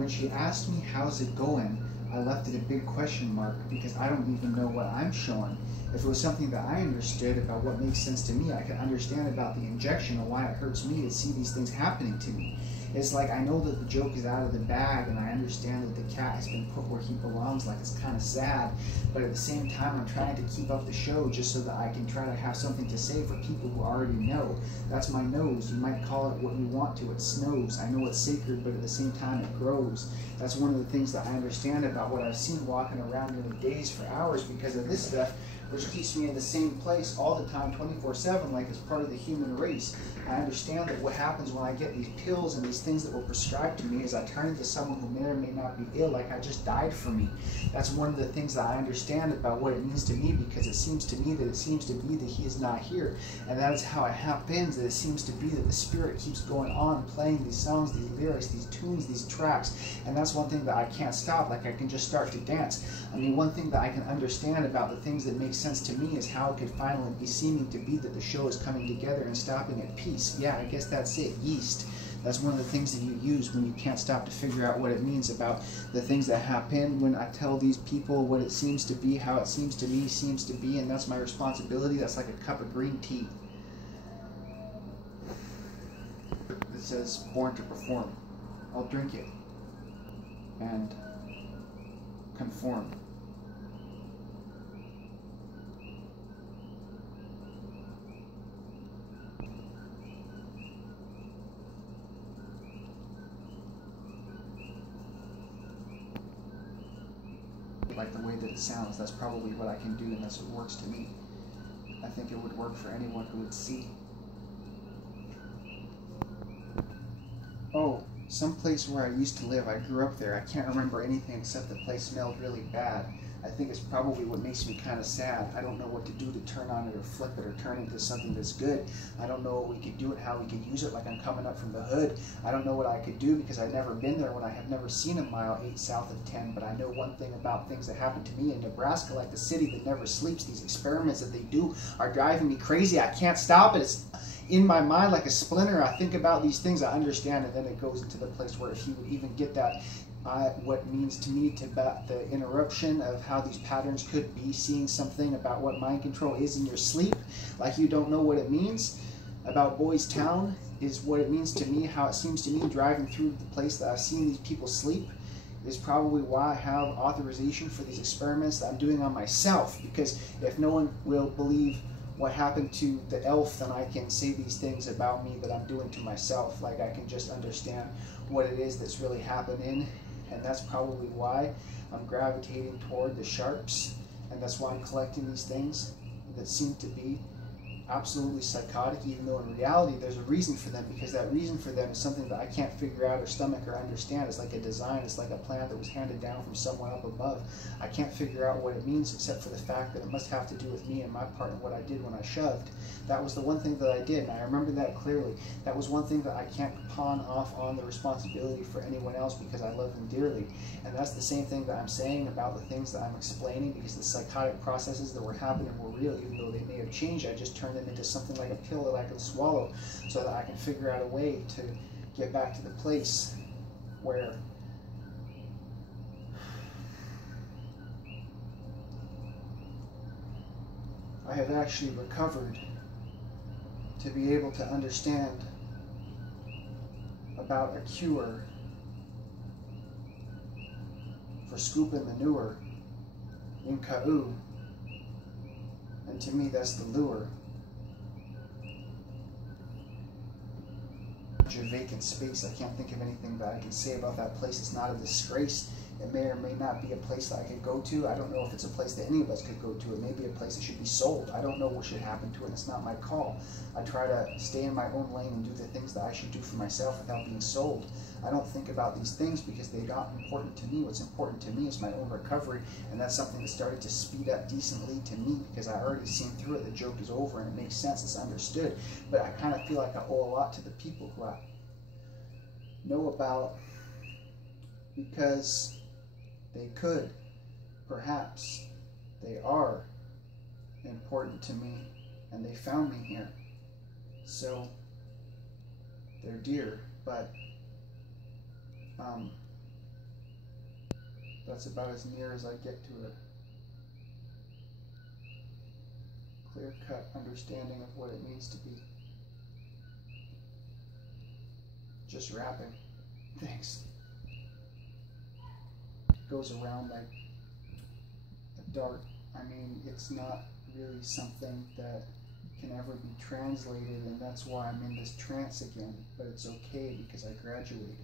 when she asked me, how's it going, I left it a big question mark because I don't even know what I'm showing. If it was something that I understood about what makes sense to me, I could understand about the injection and why it hurts me to see these things happening to me. It's like I know that the joke is out of the bag and I understand that the cat has been put where he belongs, like it's kind of sad, but at the same time I'm trying to keep up the show just so that I can try to have something to say for people who already know. That's my nose. You might call it what you want to. It snows. I know it's sacred, but at the same time it grows. That's one of the things that I understand about what I've seen walking around in the days for hours because of this stuff, which keeps me in the same place all the time, 24/7, like it's part of the human race. I understand that what happens when I get these pills and these things that were prescribed to me is I turn into someone who may or may not be ill, like I just died for me. That's one of the things that I understand about what it means to me, because it seems to me that he is not here. And that is how it happens, that it seems to be that the spirit keeps going on, playing these songs, these lyrics, these tunes, these tracks. And that's one thing that I can't stop, like I can just start to dance. I mean, one thing that I can understand about the things that make sense to me is how it could finally be seeming to be that the show is coming together and stopping at peace. Yeah, I guess that's it, yeast. That's one of the things that you use when you can't stop to figure out what it means about the things that happen. When I tell these people what it seems to be, how it seems to me seems to be, and that's my responsibility. That's like a cup of green tea. It says, born to perform. I'll drink it and conform. Like the way that it sounds, that's probably what I can do, and that's what works to me. I think it would work for anyone who would see. Oh, someplace where I used to live, I grew up there. I can't remember anything except the place smelled really bad. I think it's probably what makes me kind of sad. I don't know what to do to turn on it or flip it or turn it into something that's good. I don't know what we could do and how we could use it, like I'm coming up from the hood. I don't know what I could do because I've never been there when I have never seen a mile 8 south of 10, but I know one thing about things that happen to me in Nebraska, like the city that never sleeps. These experiments that they do are driving me crazy. I can't stop it. It's in my mind like a splinter. I think about these things, I understand, and then it goes into the place where if you would even get that, what means to me to the interruption of how these patterns could be, seeing something about what mind control is in your sleep, like you don't know what it means, about Boys Town is what it means to me, how it seems to me driving through the place that I've seen these people sleep, is probably why I have authorization for these experiments that I'm doing on myself, because if no one will believe what happened to the elf, then I can say these things about me that I'm doing to myself. Like I can just understand what it is that's really happening, and that's probably why I'm gravitating toward the sharps, and that's why I'm collecting these things that seem to be absolutely psychotic, even though in reality there's a reason for them, because that reason for them is something that I can't figure out or stomach or understand. It's like a design, it's like a plan that was handed down from someone up above. I can't figure out what it means except for the fact that it must have to do with me and my part and what I did when I shoved. That was the one thing that I did, and I remember that clearly. That was one thing that I can't pawn off on the responsibility for anyone else because I love them dearly. And that's the same thing that I'm saying about the things that I'm explaining, because the psychotic processes that were happening were real, even though they may have changed. I just turned them into something like a pill that I can swallow so that I can figure out a way to get back to the place where I have actually recovered, to be able to understand about a cure for scooping manure in Ka'u, and to me that's the lure. A vacant space. I can't think of anything that I can say about that place. It's not a disgrace. It may or may not be a place that I could go to. I don't know if it's a place that any of us could go to. It may be a place that should be sold. I don't know what should happen to it. It's not my call. I try to stay in my own lane and do the things that I should do for myself without being sold. I don't think about these things because they're not important to me. What's important to me is my own recovery, and that's something that started to speed up decently to me because I already seen through it. The joke is over and it makes sense. It's understood. But I kind of feel like I owe a lot to the people who I know about, because they could, perhaps, they are important to me, and they found me here. So they're dear, but That's about as near as I get to a clear-cut understanding of what it needs to be. Just wrapping. Thanks. Goes around like a dart. I mean, it's not really something that can ever be translated, and that's why I'm in this trance again. But it's okay because I graduated.